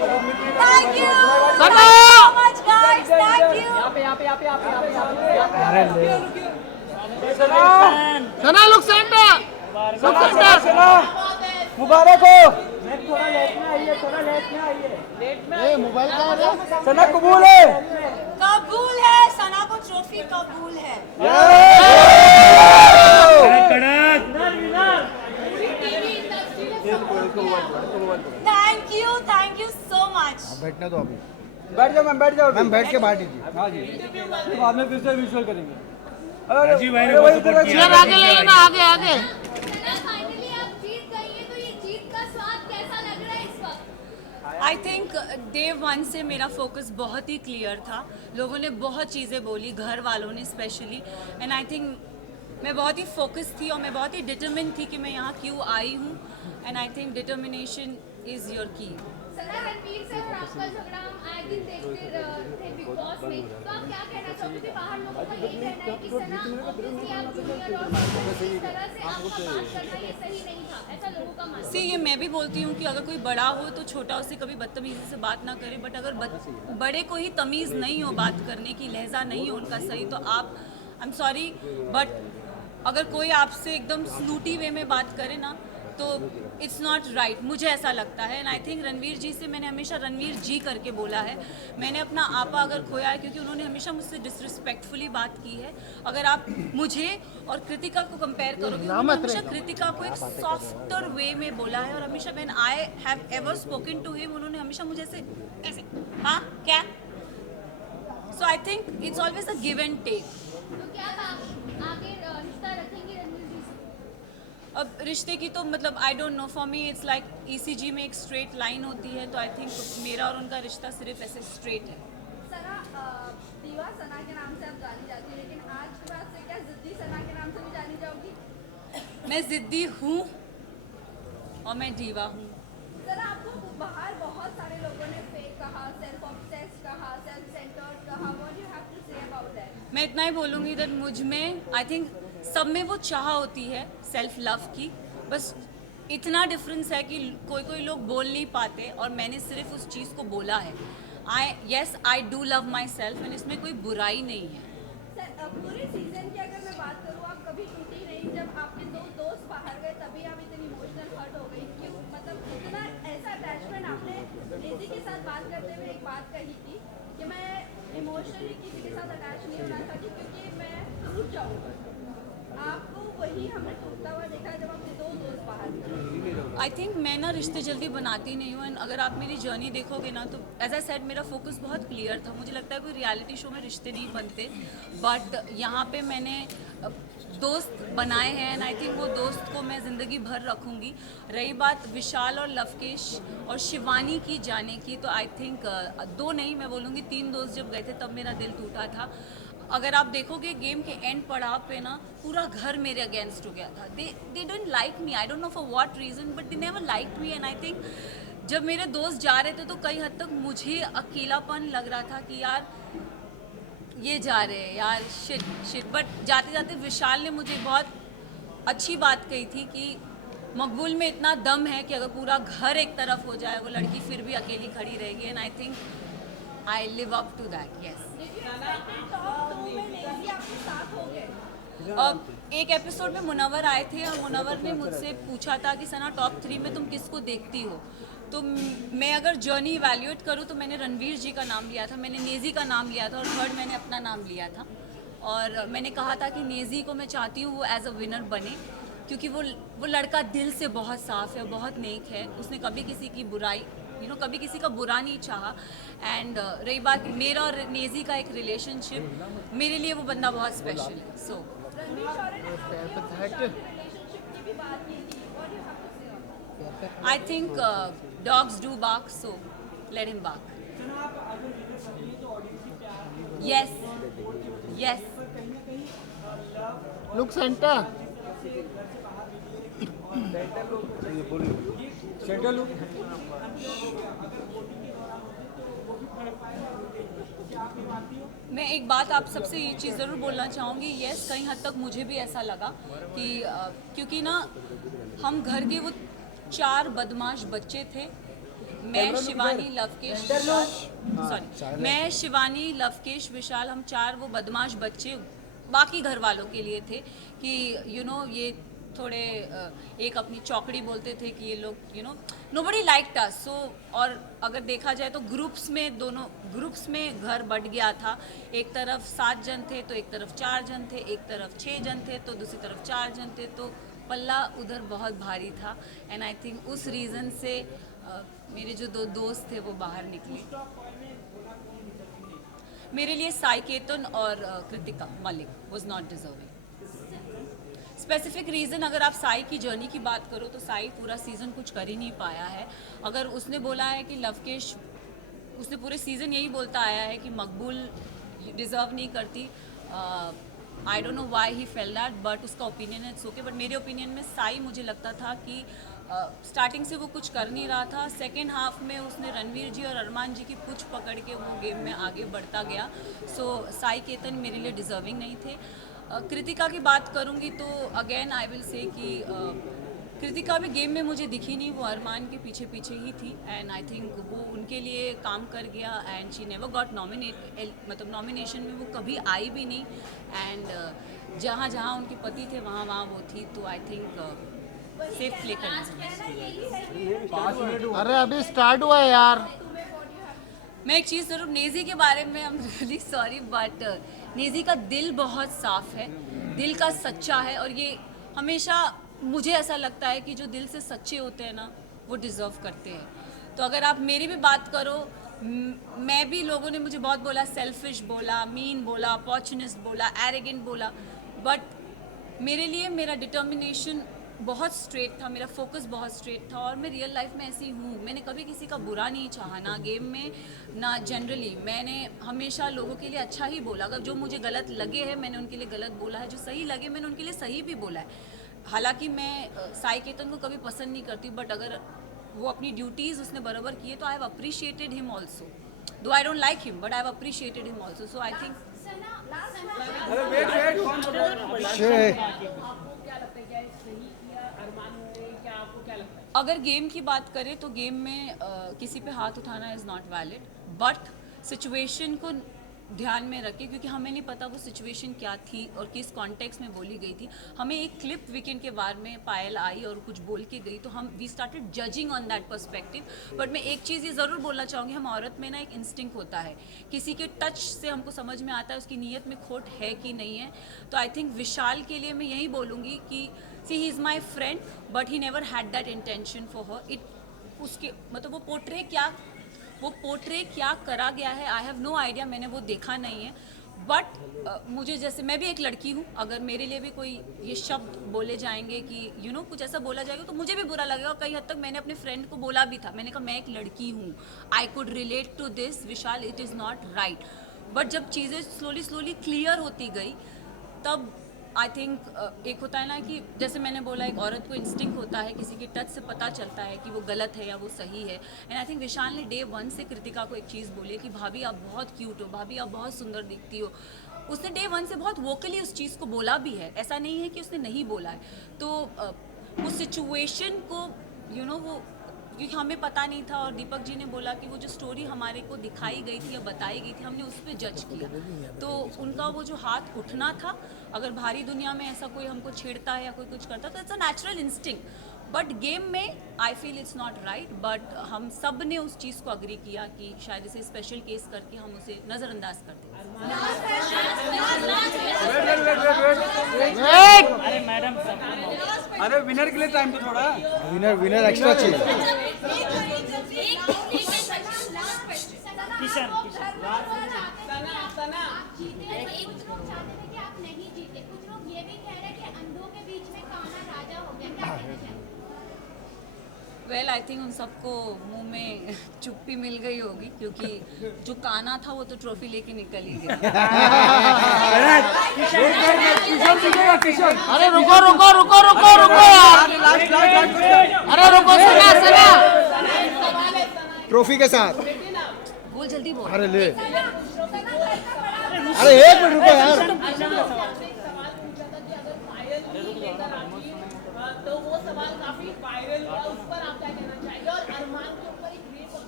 Thank you. Thank you so much, guys. Thank you. Sana look centre मुबारक हो। Mobile कहाँ है? सना कबूल है। कबूल है, सना को ट्रॉफी कबूल है। Thank you so much. बैठने दो अभी। बैठ जाओ मैम, बैठ जाओ। मैम बैठ के बाहर दीजिए। हाँ जी, बाद में फिर से विजुअल करेंगे। राजीव भाई ने बहुत सपोर्ट किया। यार आगे ले ना, आगे आगे। फाइनली आप जीत गई हैं, तो ये जीत का स्वाद कैसा लग रहा है इस वक्त? आई थिंक डे 1 से मेरा फोकस बहुत ही क्लियर था। लोगों ने बहुत चीज़ें बोली, घर वालों ने स्पेशली, एंड आई थिंक मैं बहुत ही फोकस थी और मैं बहुत ही डिटरमिन थी कि मैं यहाँ क्यों आई हूँ, and I think determination is your की। सना, रणवीर से और आपका झगड़ा हम आए दिन देखते थे बिग बॉस में, तो आप क्या कहना चाहोगे कि बाहर लोगों का यही कहना है कि सना ऑब्वियसली आप जूनियर और इस तरह से आपका बात करना ये सही नहीं था, ऐसा लोगों का मानना है। ये मैं भी बोलती हूँ कि अगर कोई बड़ा हो तो छोटा उससे कभी बदतमीजी से बात ना करे, बट अगर बड़े को ही तमीज़ नहीं हो बात करने की, लहजा नहीं हो उनका सही, तो आप आई एम सॉरी बट अगर कोई आपसे एकदम स्नूटी वे में बात करे ना तो इट्स नॉट राइट, मुझे ऐसा लगता है। एंड आई थिंक रणवीर जी से मैंने हमेशा रणवीर जी करके बोला है। मैंने अपना आपा अगर खोया है क्योंकि उन्होंने हमेशा मुझसे डिसरिस्पेक्टफुली बात की है। अगर आप मुझे और कृतिका को कंपेयर करोगे, उन्होंने हमेशा कृतिका को एक सॉफ्टर वे में बोला है, और हमेशा when I have ever spoken to him उन्होंने हमेशा मुझे ऐसे हाँ क्या, सो I think it's always a give and take. तो क्या आप आगे रिश्ता रखेंगे रणवीर जी से? अब रिश्ते की तो मतलब I don't know, for me it's like ECG में एक स्ट्रेट लाइन होती है, तो आई थिंक मेरा और उनका रिश्ता सिर्फ ऐसे स्ट्रेट है। सना, दीवा सना के नाम से आप जानी जाती है, लेकिन आज के बाद से क्या जिद्दी सना के नाम से भी जानी जाओगी? मैं जिद्दी हूँ और मैं दीवा हूँ। सना, आपको बाहर बहुत सारे लोगों ने फेक कहा, सेल्फ ऑब्सेस्ड कहा, सेल्फ सेंटर्ड कहा, what you have to say about that? मैं इतना ही बोलूँगी दैट मुझ में आई थिंक सब में वो चाह होती है सेल्फ लव की, बस इतना डिफरेंस है कि कोई लोग बोल नहीं पाते और मैंने सिर्फ उस चीज़ को बोला है। I do love my self, and इसमें कोई बुराई नहीं है। सर, पूरे सीजन की अगर मैं बात करूँ, आप कभी टूटी नहीं। जब आपके दो दोस्त बाहर गए तभी आप इतनी इमोशनल हर्ट हो गई, क्यों? मतलब इतना ऐसा अटैचमेंट आपने निधि के साथ बात करते हुए एक बात कही थी कि मैं इमोशनली किसी के साथ अटैच नहीं होना चाहती क्योंकि मैं टूट जाऊँगा। आपको वही हमने टूटता हुआ देखा जब आपके दो दोस्त बाहर गए। आई थिंक मैं ना रिश्ते जल्दी बनाती नहीं हूँ, एंड अगर आप मेरी जर्नी देखोगे ना तो एज आई सेड मेरा फोकस बहुत क्लियर था। मुझे लगता है कोई रियलिटी शो में रिश्ते नहीं बनते, बट यहाँ पे मैंने दोस्त बनाए हैं, एंड आई थिंक वो दोस्त को मैं ज़िंदगी भर रखूँगी। रही बात विशाल और लवकेश और शिवानी की जाने की, तो आई थिंक 2 नहीं मैं बोलूँगी 3 दोस्त जब गए थे तब मेरा दिल टूटा था। अगर आप देखोगे गेम के एंड पड़ाव पे ना पूरा घर मेरे अगेंस्ट हो गया था। They don't like me, I don't know for what reason, but they never like me. And I think जब मेरे दोस्त जा रहे थे तो कई हद तक मुझे अकेलापन लग रहा था कि यार ये जा रहे हैं यार, शिट। बट जाते जाते विशाल ने मुझे बहुत अच्छी बात कही थी कि मकबूल में इतना दम है कि अगर पूरा घर एक तरफ हो जाए वो लड़की फिर भी अकेली खड़ी रहेगी, and I think I live up to that. Yes, एक एपिसोड में मुनव्वर आए थे और मुनव्वर ने मुझसे पूछा था कि सना टॉप 3 में तुम किसको देखती हो, तो मैं अगर जर्नी इवैल्यूएट करूँ तो मैंने रणवीर जी का नाम लिया था, मैंने नेजी का नाम लिया था, और थर्ड मैंने अपना नाम लिया था। और मैंने कहा था कि नेजी को मैं चाहती हूँ वो एज अ विनर बने, क्योंकि वो लड़का दिल से बहुत साफ़ है, बहुत नेक है, उसने कभी किसी की बुराई कभी किसी का बुरा नहीं चाहा। एंड रही बात मेरा और नेजी का एक रिलेशनशिप, मेरे लिए वो बंदा बहुत स्पेशल है। सो I think dogs do bark, so let him bark. Yes yes, look centre centre look. मैं एक बात आप सबसे ये चीज़ ज़रूर बोलना चाहूँगी। यस, कहीं हद तक मुझे भी ऐसा लगा कि क्योंकि ना हम घर के वो 4 बदमाश बच्चे थे मैं शिवानी लवकेश विशाल सॉरी मैं शिवानी लवकेश विशाल हम 4 वो बदमाश बच्चे बाकी घर वालों के लिए थे कि ये थोड़े एक अपनी चौकड़ी बोलते थे कि ये लोग नोबडी लाइक्ड अस सो और अगर देखा जाए तो दोनों ग्रुप्स में घर बट गया था। एक तरफ 7 जन थे तो एक तरफ 4 जन थे, एक तरफ 6 जन थे तो दूसरी तरफ 4 जन थे, तो पल्ला उधर बहुत भारी था। एंड आई थिंक उस रीज़न से मेरे जो 2 दोस्त थे वो बाहर निकले। मेरे लिए साई केतन और Kritika Malik was not deserving. Specific reason अगर आप साई की जर्नी की बात करो तो साई पूरा सीज़न कुछ कर ही नहीं पाया है। अगर उसने बोला है कि लवकेश उसने पूरे सीज़न यही बोलता आया है कि मकबूल डिज़र्व नहीं करती। I don't know why he fail that but उसका ओपिनियन है, इट्स ओके। बट मेरे ओपिनियन में साई मुझे लगता था कि स्टार्टिंग से वो कुछ कर नहीं रहा था। सेकेंड हाफ में उसने रणवीर जी और अरमान जी की पूछ पकड़ के वो गेम में आगे बढ़ता गया। सो साई केतन मेरे लिए डिज़र्विंग नहीं थे। कृतिका की बात करूंगी तो अगेन आई विल से कि कृतिका भी गेम में मुझे दिखी नहीं, वो अरमान के पीछे पीछे ही थी। एंड आई थिंक वो उनके लिए काम कर गया एंड शी नेवर गॉट मतलब नॉमिनेशन में वो कभी आई भी नहीं। एंड जहाँ जहाँ उनके पति थे वहाँ वहाँ वो थी, तो आई थिंक सेफ प्ले करना चाहिए। अरे अभी स्टार्ट हुआ है यार। मैं एक चीज़ ज़रूर नेजी के बारे में I am really sorry but Naezy का दिल बहुत साफ है, दिल का सच्चा है और ये हमेशा मुझे ऐसा लगता है कि जो दिल से सच्चे होते हैं ना वो डिज़र्व करते हैं। तो अगर आप मेरी भी बात करो, मैं भी लोगों ने मुझे बहुत बोला, सेल्फिश बोला, मीन बोला, अपॉर्चुनिस्ट बोला, एरोगेंट बोला, बट मेरे लिए मेरा डिटर्मिनेशन बहुत स्ट्रेट था, मेरा फोकस बहुत स्ट्रेट था और मैं रियल लाइफ में ऐसी हूँ। मैंने कभी किसी का बुरा नहीं चाहा, ना गेम में ना जनरली। मैंने हमेशा लोगों के लिए अच्छा ही बोला। अगर जो मुझे गलत लगे हैं मैंने उनके लिए गलत बोला है, जो सही लगे मैंने उनके लिए सही भी बोला है। हालांकि मैं साई केतन को कभी पसंद नहीं करती बट अगर वो अपनी ड्यूटीज़ उसने बराबर किए तो I have appreciated him also, दो I don't like him but I have appreciated him also. So I think अरे वेट कौन अगर गेम की बात करें तो गेम में किसी पे हाथ उठाना is not valid but situation को ध्यान में रखें क्योंकि हमें नहीं पता वो सिचुएशन क्या थी और किस कॉन्टेक्स्ट में बोली गई थी। हमें एक क्लिप वीकेंड के बाद में पायल आई और कुछ बोल के गई तो हम we started judging on that perspective. But मैं एक चीज़ ये ज़रूर बोलना चाहूँगी, हम औरत में ना एक इंस्टिंक्ट होता है, किसी के टच से हमको समझ में आता है उसकी नीयत में खोट है कि नहीं है। तो आई थिंक विशाल के लिए मैं यही बोलूँगी कि सी he is my friend but he never had that intention for her. उसके मतलब वो पोर्ट्रे क्या करा गया है आई हैव नो आइडिया, मैंने वो देखा नहीं है। बट मुझे जैसे मैं भी एक लड़की हूँ, अगर मेरे लिए भी कोई ये शब्द बोले जाएंगे कि कुछ ऐसा बोला जाएगा तो मुझे भी बुरा लगेगा। और कई हद तक मैंने अपने फ्रेंड को बोला भी था, मैंने कहा मैं एक लड़की हूँ, I could relate to this Vishal, it is not right. But जब चीज़ें स्लोली क्लियर होती गई तब आई थिंक एक होता है ना कि जैसे मैंने बोला एक औरत को इंस्टिंक्ट होता है, किसी के टच से पता चलता है कि वो गलत है या वो सही है। एंड आई थिंक विशाल ने डे 1 से कृतिका को एक चीज़ बोली कि भाभी आप बहुत क्यूट हो, भाभी आप बहुत सुंदर दिखती हो। उसने डे 1 से बहुत वोकली उस चीज़ को बोला भी है, ऐसा नहीं है कि उसने नहीं बोला है। तो उस सिचुएशन को वो क्योंकि हमें पता नहीं था और दीपक जी ने बोला कि वो जो स्टोरी हमारे को दिखाई गई थी या बताई गई थी हमने उस पर जज किया। तो उनका वो जो हाथ उठना था, अगर भारी दुनिया में ऐसा कोई हमको छेड़ता है या कोई कुछ करता है तो it's a natural instinct. But game में I feel it's not right. But हम सब ने उस चीज़ को अग्री किया कि शायद इसे स्पेशल केस करके हम उसे नज़रअंदाज कर दें। अरे विनर के लिए टाइम तो थोड़ा विनर एक्स्ट्रा चाहिए। वेल आई थिंक उन सबको मुंह में चुप्पी मिल गई होगी क्योंकि जो काना था वो तो ट्रॉफी लेके निकल ही गया। अरे रुको यार। अरे रुको, सुना ट्रॉफी के साथ बोल जल्दी बोल। अरे ले, अरे एक मिनट रुको यार। तो वो सवाल काफी वायरल हुआ, उस पर आप क्या कहना चाहेंगे? और अरमान के ऊपर एक rape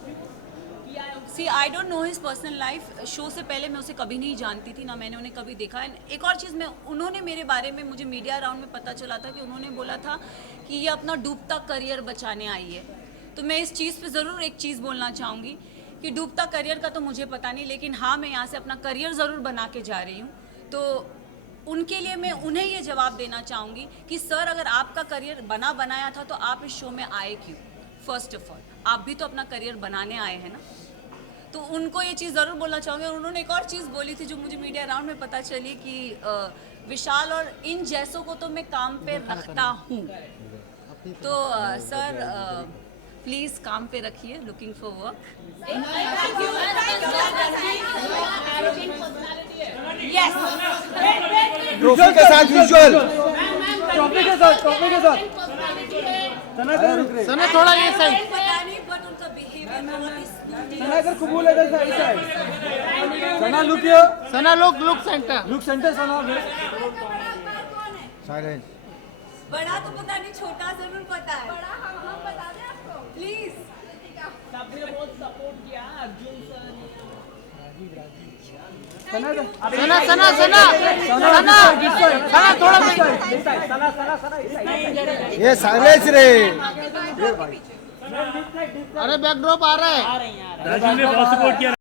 C I don't know his personal life. Show से पहले मैं उसे कभी नहीं जानती थी, ना मैंने उन्हें कभी देखा। एंड एक और चीज़, मैं उन्होंने मेरे बारे में, मुझे मीडिया राउंड में पता चला था कि उन्होंने बोला था कि ये अपना डूबता करियर बचाने आई है। तो मैं इस चीज़ पे ज़रूर एक चीज़ बोलना चाहूँगी कि डूबता करियर का तो मुझे पता नहीं, लेकिन हाँ, मैं यहाँ से अपना करियर ज़रूर बना के जा रही हूँ। तो उनके लिए मैं उन्हें ये जवाब देना चाहूँगी कि सर, अगर आपका करियर बनाया था तो आप इस शो में आए क्यों? फर्स्ट ऑफ ऑल, आप भी तो अपना करियर बनाने आए हैं ना। तो उनको ये चीज़ ज़रूर बोलना चाहूँगी। और उन्होंने एक और चीज़ बोली थी जो मुझे मीडिया राउंड में पता चली कि विशाल और इन जैसों को तो मैं काम पे रखता हूँ। तो सर, प्लीज़ काम पे रखिए, looking for work. Yes, trophy के साथ विजुअल। ट्रॉफी के साथ सना थोड़ा ये साइड। पता नहीं, बट उनका बिहेवियर बहुत ही smooth है। सना इधर कबूल है, इधर side. Sana look here, Sana look centre. Look centre सना। बड़ा अखबार कौन है? साइलेंस। बड़ा तो पता नहीं, छोटा जरूर पता है। बड़ा हम बता दें आपको प्लीज। सना थोड़ा ये साइलेंस रे। ये भाई अरे बैकड्रॉप आ रहा है। राजीव ने बहुत सपोर्ट किया।